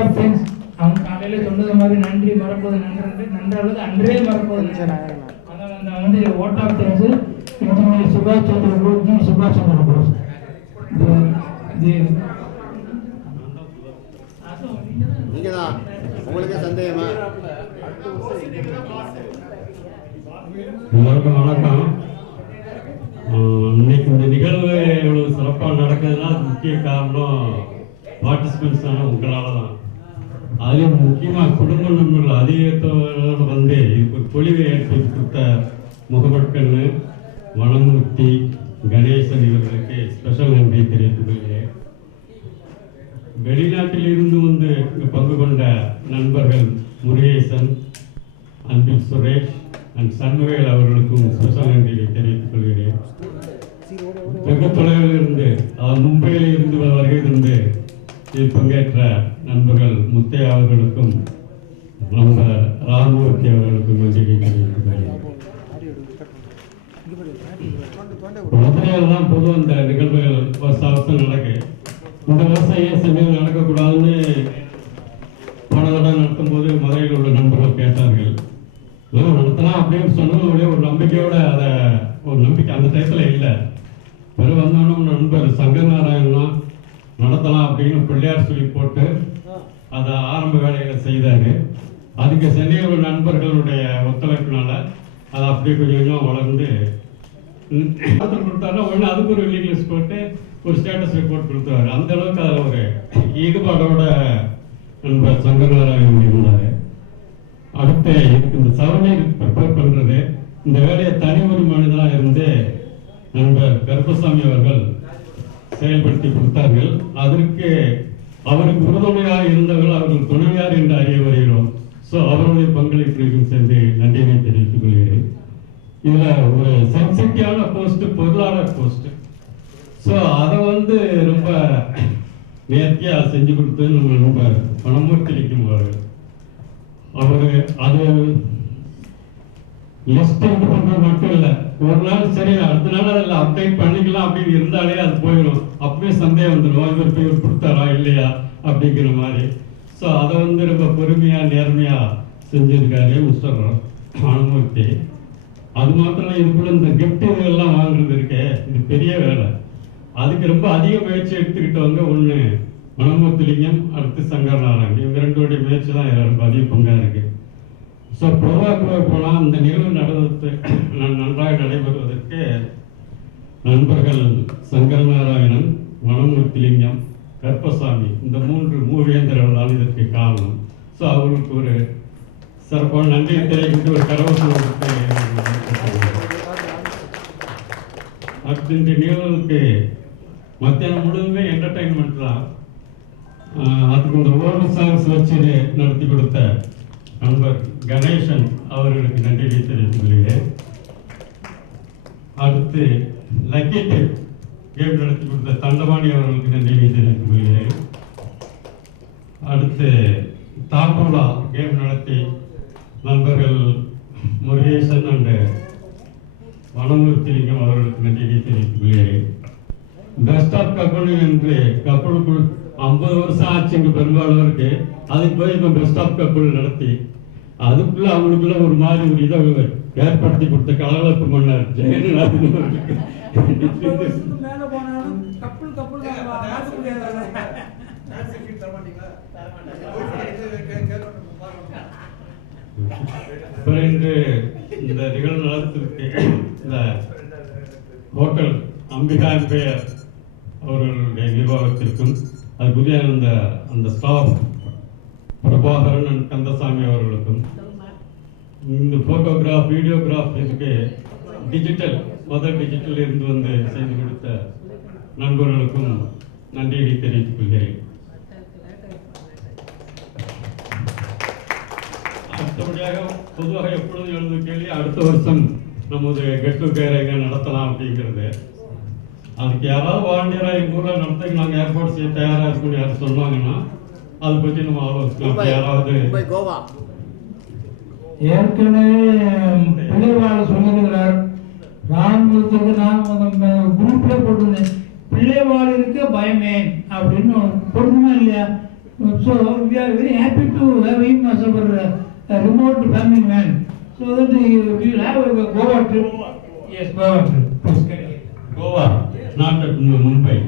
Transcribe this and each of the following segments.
Of thanks. அவங்க காலையில் சொன்னது மாதிரி நன்றி மறப்பது நன்றாவது அன்றே மறப்பது. அதனால் அந்த வந்து ஓட் ஆஃப் தேங்க்ஸ் இன்ஜினியர் சுபாஷ் சந்திர போஸ், ஜி சுபாஷ் சந்திர போஸ். உங்களுக்கு சந்தேகமா? எல்லாருக்கும் வணக்கம். இன்னைக்கு இந்த நிகழ்வு இவ்வளவு சிறப்பாக நடக்குதுன்னா முக்கிய காரணம் பார்ட்டிசிபென்ட்ஸான உங்களால் தான். அதுலேயும் முக்கியமாக குடும்ப நண்பர்கள் அதிகத்தோடு வந்து இப்போ பொலிவை ஏற்படுத்தி கொடுத்த முகமட்கண்ணு, வனமூர்த்தி, கணேசன் இவர்களுக்கு ஸ்பெஷல் நன்றி தெரிவித்துக் கொள்கிறேன். வெளிநாட்டில் இருந்து வந்து இங்கு பங்கு கொண்ட நண்பர்கள் முருகேசன், அன்பில் சுரேஷ் அண்ட் சண்முவேல் அவர்களுக்கும் ஸ்பெஷல் நன்றியை தெரிவித்துக் கொள்கிறேன். வெகு தொலைவில் இருந்து மும்பையில் இருந்து வருகை தந்து இதில் பங்கேற்ற நண்பர்கள் முத்தையா அவர்களுக்கும் நண்பர் ராமமூர்த்தி அவர்களுக்கும் நன்றியை தெரிவித்துக் கொள்கிறேன். மதுரையில் தான் பொதுவாக இந்த நிகழ்வுகள் வருஷம் நடக்கு. இந்த வருஷம் ஏன் சமயம் நடக்கக்கூடாதுன்னு போன தடவை நடத்தும் போது மதுரையில் உள்ள நண்பர்கள் கேட்டார்கள். நடத்தலாம் அப்படின்னு சொன்னதோடைய ஒரு நம்பிக்கையோட அதை ஒரு நம்பிக்கை அந்த டயத்தில் இல்லை. பிறகு வந்தோன்னு நண்பர் சங்கர் நாராயணன் நடத்தலாம் அப்படின்னு பிள்ளையார் சொல்லி போட்டு அதை ஆரம்ப வேலைகளை செய்தார். அதுக்கு சென்னையில் உள்ள நண்பர்களுடைய ஒத்துழைப்பினால அதை அப்படியே கொஞ்சம் கொஞ்சம் வளர்ந்து கொடுத்தாருன்னா உடனே அதுக்கு ஒரு லீகலிஸ்ட் போட்டு ஒரு ஸ்டேட்டஸ் ரிப்போர்ட் கொடுத்தாரு. அந்த அளவுக்கு அதில் ஒரு ஈடுபாடோட நண்பர் சங்கர் நாராயணன் இருந்தார். அடுத்து இதுக்கு இந்த சவனை ப்ரிப்பேர் பண்ணுறது இந்த வேலையை தனி ஒரு மனிதனாக இருந்து நண்பர் கருப்பசாமி அவர்கள் செயல்படுத்தி கொடுத்தார்கள். அதற்கு அவருக்கு உறுதுணையாக இருந்தவர்கள் அவர்கள் துணையார் என்று அறிய வருகிறோம். ஸோ அவருடைய பங்களிப்பிற்கும் சென்று நன்றியை தெரிவித்துக் கொள்கிறேன். இதில் ஒரு சென்சிட்டிவான போஸ்ட் பொருளாளர் போஸ்ட். ஸோ அதை வந்து ரொம்ப நேர்த்தியாக செஞ்சு கொடுத்து நம்ம ரொம்ப பணமூர்த்திக்கும் அவர் அது லிஸ்ட் இது பண்ணுறது மட்டும் இல்லை. ஒரு நாள் சரி அடுத்த நாள் அதில் அப்டேட் பண்ணிக்கலாம் அப்படின்னு இருந்தாலே அது போயிடும். அப்பவே சந்தேகம் வந்துடும், இவர் இவர் கொடுத்தாரா இல்லையா அப்படிங்கிற மாதிரி. ஸோ அதை வந்து ரொம்ப பொறுமையாக நேர்மையாக செஞ்சுருக்காரு மிஸ்டர் வனமூர்த்தி. அது மாத்திரம் இதுக்குள்ள இந்த கிஃப்ட் இதெல்லாம் வாங்குறது இருக்கே, இது பெரிய வேலை. அதுக்கு ரொம்ப அதிக முயற்சி எடுத்துக்கிட்டவங்க ஒன்று வனமூர்த்திலிங்கம், அடுத்து சங்கர் நாராயணன். இவங்க ரெண்டுடைய முயற்சி தான் ரொம்ப அதிக பங்காக இருக்கு. ஸோ பொதுவாக போனால் இந்த நிகழ்வு நடவதற்கு நன்றாக நடைபெறுவதற்கு நண்பர்கள் சங்கர் நாராயணன், வனமூர்த்திலிங்கம், கருப்பசாமி இந்த மூவேந்தர்கள் தான் இதற்கு காரணம். ஸோ அவர்களுக்கு ஒரு சிறப்பான நன்றியை தெரிவித்து ஒரு கரவசம் கொடுத்து அடுத்து இந்த நிகழ்வுக்கு மத்தியானம் முழுவதுமே என்டர்டைன்மெண்ட் தான். அதுக்கு இந்த ஓல்டு சாங்ஸ் வச்சு நடத்தி கொடுத்த நண்பர் கணேசன் அவர்களுக்கு நன்றியை தெரிவித்துக் கொள்கிறேன். அடுத்து லக்கி டேப் கேம் நடத்தி கொடுத்த தண்டபாணி அவர்களுக்கு நன்றியை தெரிவித்துக் கொள்கிறேன். அடுத்து தாக்குலா கேம் நடத்தி நண்பர்கள் முருகேசன் அண்ட் வனமூர்த்திலிங்கம் அவர்களுக்கு நன்றியை தெரிவித்துக் கொள்கிறேன். பெஸ்ட் ஆஃப் கப்பல் என்று கப்பலுக்குள் 50 வருஷம் ஆச்சு இங்கே பெரும்பாலூருக்கு. அதுக்கு போய் இப்போ பெஸ்ட் ஆஃப் கப்பல் நடத்தி அதுக்குள்ள அவங்களுக்குள்ள ஒரு மாதிரி ஒரு இதை ஏற்படுத்தி கொடுத்த கலகலப்பு மன்னர் ஜெயலலிதா. இந்த நிகழ்வு நடத்திற்கு இந்த ஹோட்டல் அம்பிகா எம்பையர் அவர்களுடைய நிர்வாகத்திற்கும் அதுக்குரிய அந்த ஸ்டாஃப் பிரபாகரன் அண்ட் கந்தசாமி அவர்களுக்கும் இந்த போட்டோகிராஃப் வீடியோகிராஃப் இதுக்கு டிஜிட்டல் இருந்து வந்து செய்து கொடுத்த நண்பர்களுக்கும் நன்றியை தெரிவித்துக் கொள்கிறேன். அடுத்தபடியாக பொதுவாக எப்பொழுதும் எழுது கேள்வி அடுத்த வருஷம் நமது கெட் டுகெதர் எங்கே நடத்தலாம் அப்படிங்கிறது. அதுக்கு யாராவது வாலண்டியராக எங்கள் ஊரில் நடத்த நாங்கள் ஏற்பாடு செய்ய தயாராக இருக்கணும் யாரும் சொன்னாங்கன்னா அதை பற்றி நம்ம ஆலோசிக்கலாம். யாராவது ஏற்கனவே பிள்ளைவாள் சொல்லியிருக்கிறார். ராமத்துக்கு நான் குரூப்ல போட்டிருந்தேன், பிள்ளைவாள் இருக்க பயமே அப்படின்னு. பொருந்துமா இல்லையா? So we are very happy to have him as our remote family man. So that we will have a Goa trip. Yes, Goa trip. Please carry on. Goa, not at Mumbai.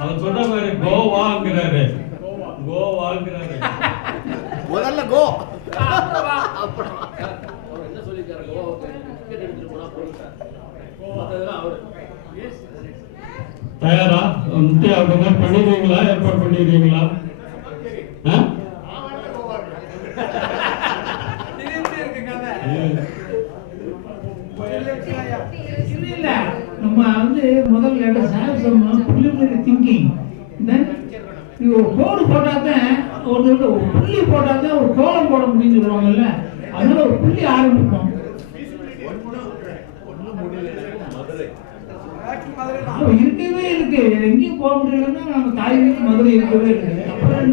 அவர் சொன்ன மாதிரி கோவாங்கிறாரு. கோவாங்கிறாரு. முதல்ல கோ தயாரா வந்து அப்படின்னா பண்ணிடுவீங்களா? ஏற்பாடு பண்ணிடுவீங்களா? இல்ல நம்ம வந்து முதல்ல சாம்சம் preliminary thinking, then ஒரு கோடு போட்டாதான் ஒரு புள்ளி போட்டாதான் ஒரு கோலம் போட முடியும்னு சொல்லுவாங்கல்ல, அதனால ஒரு புள்ளி ஆரம்பிப்போம். இருக்கவே இருக்கு, எங்கேயும் போக முடியலன்னா நம்ம தாய் வீட்டு மதுரை இருக்கவே இருக்கு. அப்புறம்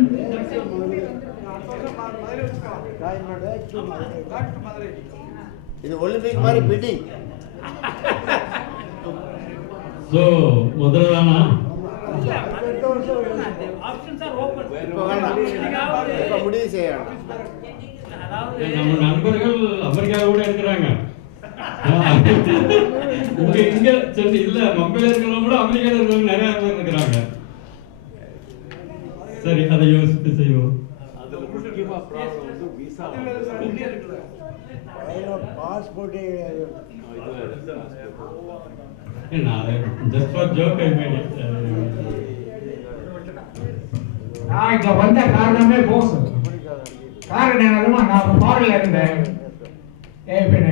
இது ஒலிம்பிக் மாதிரி பிட்டிங். சோ முதல்ல தானா? முடிவு செய்யணும். நம்ம நண்பர்கள் அமெரிக்காவில் கூட இருக்கிறாங்க. இங்க சென்னை இல்ல, மும்பைல இருக்கிறவங்க கூட அமெரிக்காவில் இருக்கிறவங்க நிறைய பேர் இருக்கிறாங்க. சரி, அதை யோசித்து செய்வோம். Just for joke I made it. நான் இங்க வந்த காரணமே போஸ். காரணம் என்னதுமா, நான் ஃபாரின்ல இருந்தேன்.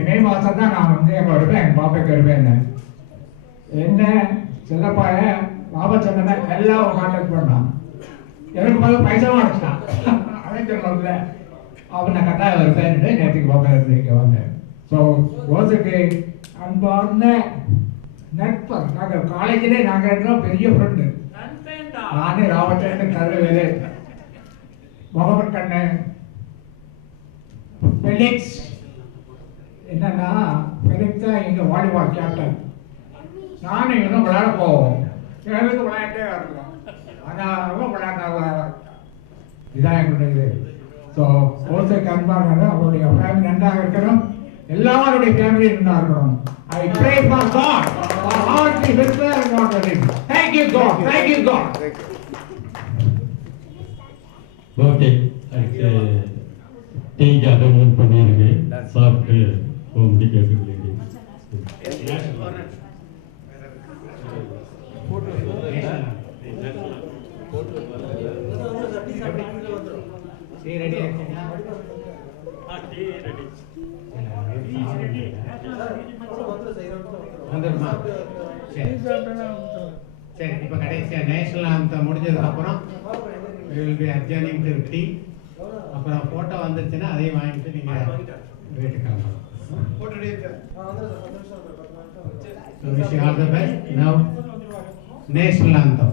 மே மாசம் தான் நான் வந்து எங்க வருவேன், எங்க பாப்பாக்கு வருவேன். என்ன செல்லப்பாய ராமச்சந்திரன் எல்லாம் கான்டாக்ட் பண்ணான். எனக்கு முதல்ல பைசாவும் அடிச்சிட்டான். அழைக்கிறதுல அவன் நான் கட்டாயம் வருவேன். நேற்றுக்கு பாப்பா இருந்து இங்கே வந்தேன். ஸோ போஸுக்கு அன்பார்ந்த நட்பர். நாங்கள் காலேஜிலே நாங்கள் இருக்கிறோம் பெரிய ஃப்ரெண்டு. நானே ராமச்சந்திரன், கருவேலு, முகமது கண்ணன், ஃபெலிக்ஸ். என்னன்னா ஃபெலிக்ஸ் தான் எங்கள் வாலிபால் கேப்டன். நானும் இன்னும் விளையாட போவோம். எனக்கு விளையாட்டே இருக்கோம். ஆனால் ரொம்ப விளையாட்டாக இதான் எங்களுடைய இது. ஸோ ஓசை கண்பாங்க அவருடைய ஃபேமிலி நன்றாக இருக்கணும், எல்லாருடைய ஃபேமிலி நன்றாக இருக்கணும். I pray for God, for all the welfare and God will live. Thank you God, thank you God. Okay, டீக்கு அட்டெண்ட் பண்ணியிருக்கு, சாப்பிட்டு முடிக்க சொல்லிடுங்க. சரி, இப்போ கடைசியா நேஷனல் ஆந்தம் முடிஞ்சதுக்கு அப்புறம் we will be adjourning to tea. அப்புறம் போட்டோ வந்துருச்சுன்னா அதையும் வாங்கிட்டு நீங்க வீட்டுக்கு கிளம்பலாம். So wish you all the best. Now national anthem.